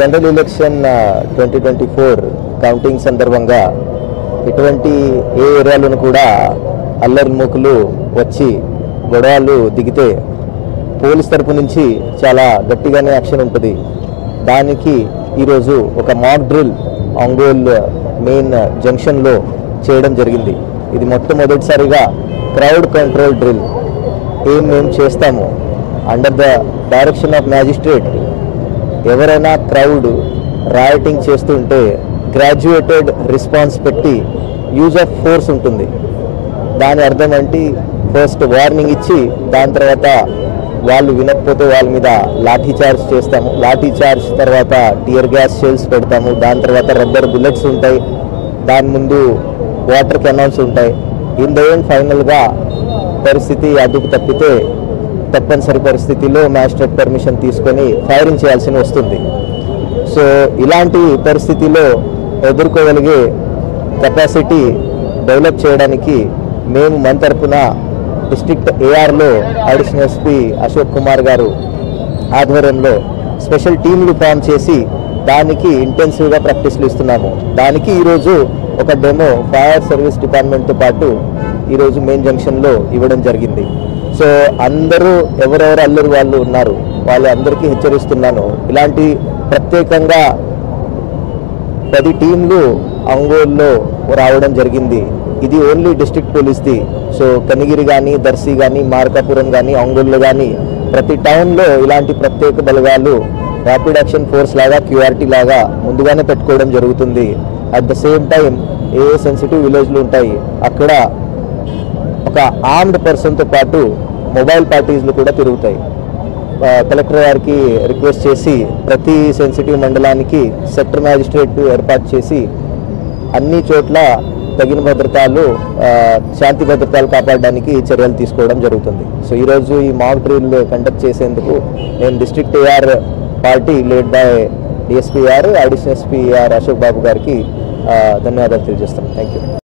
General election 2024 counting సందర్భంగా ఇటువంటి ఏ ఏరియాలను కూడా అల్లరి మూకులు వచ్చి గొడవలు దిగితే పోలీస్ తరపు నుంచి చాలా గట్టిగానే యాక్షన్ ఉంటుంది. దానికి ఈరోజు ఒక మాక్ డ్రిల్ ఒంగోలు మెయిన్ జంక్షన్లో చేయడం జరిగింది. ఇది మొట్టమొదటిసారిగా క్రౌడ్ కంట్రోల్ డ్రిల్. మేము చేస్తాము under the direction of magistrate. ఎవరైనా క్రౌడ్ రాయటింగ్ చేస్తుంటే గ్రాడ్యుయేటెడ్ రెస్పాన్స్ పెట్టి యూజ్ ఆఫ్ ఫోర్స్ ఉంటుంది. దాని అర్థం అంటే ఫస్ట్ వార్నింగ్ ఇచ్చి దాని తర్వాత వాళ్ళు వినకపోతే వాళ్ళ మీద లాఠీ చార్జ్ చేస్తాము. లాఠీ చార్జ్ తర్వాత టియర్ గ్యాస్ షెల్స్ పెడతాము. దాని తర్వాత రబ్బర్ బుల్లెట్స్ ఉంటాయి. దాని ముందు వాటర్ కెనాల్స్ ఉంటాయి. ఇన్ ద ఎండ్ ఫైనల్గా పరిస్థితి అదుపు తప్పితే తప్పనిసరి పరిస్థితిలో మ్యాజిస్ట్రేట్ పర్మిషన్ తీసుకొని ఫైరింగ్ చేయాల్సి వస్తుంది. సో ఇలాంటి పరిస్థితిలో ఎదుర్కోగలిగే కెపాసిటీ డెవలప్ చేయడానికి మేము మన తరపున డిస్ట్రిక్ట్ ఏఆర్లో అడిషనల్ ఎస్పీ అశోక్ కుమార్ గారు ఆధ్వర్యంలో స్పెషల్ టీంలు ఫామ్ చేసి దానికి ఇంటెన్సివ్గా ప్రాక్టీస్లు ఇస్తున్నాము. దానికి ఈరోజు ఒక డెమో ఫైర్ సర్వీస్ డిపార్ట్మెంట్తో పాటు ఈరోజు మెయిన్ జంక్షన్లో ఇవ్వడం జరిగింది. సో అందరూ ఎవరెవరు అల్లరి వాళ్ళు ఉన్నారు వాళ్ళందరికీ హెచ్చరిస్తున్నాను. ఇలాంటి ప్రత్యేకంగా 10 టీంలు ఒంగోలులో రావడం జరిగింది. ఇది ఓన్లీ డిస్ట్రిక్ట్ పోలీస్ది. సో కనిగిరి కానీ, దర్శి కానీ, మార్కాపురం కానీ, ఒంగోలులో కానీ ప్రతి టౌన్లో ఇలాంటి ప్రత్యేక బలగాలు ర్యాపిడ్ యాక్షన్ ఫోర్స్ లాగా క్యూఆర్టీ లాగా ముందుగానే పెట్టుకోవడం జరుగుతుంది. అట్ ద సేమ్ టైం ఏ సెన్సిటివ్ విలేజ్లు ఉంటాయి అక్కడ ఒక ఆర్మ్డ్ పర్సన్తో పాటు మొబైల్ పార్టీస్లు కూడా తిరుగుతాయి. కలెక్టర్ గారికి రిక్వెస్ట్ చేసి ప్రతి సెన్సిటివ్ మండలానికి సెక్టర్ మ్యాజిస్ట్రేట్ ఏర్పాటు చేసి అన్ని చోట్ల తగిన భద్రతలు శాంతి భద్రతలు కాపాడడానికి చర్యలు తీసుకోవడం జరుగుతుంది. సో ఈరోజు ఈ మాక్ డ్రిల్ కండక్ట్ చేసేందుకు నేను district AR party lead by DSP or additional SP or Ashok Babu గారికి ధన్యవాదాలు తెలియజేస్తాను. Thank you.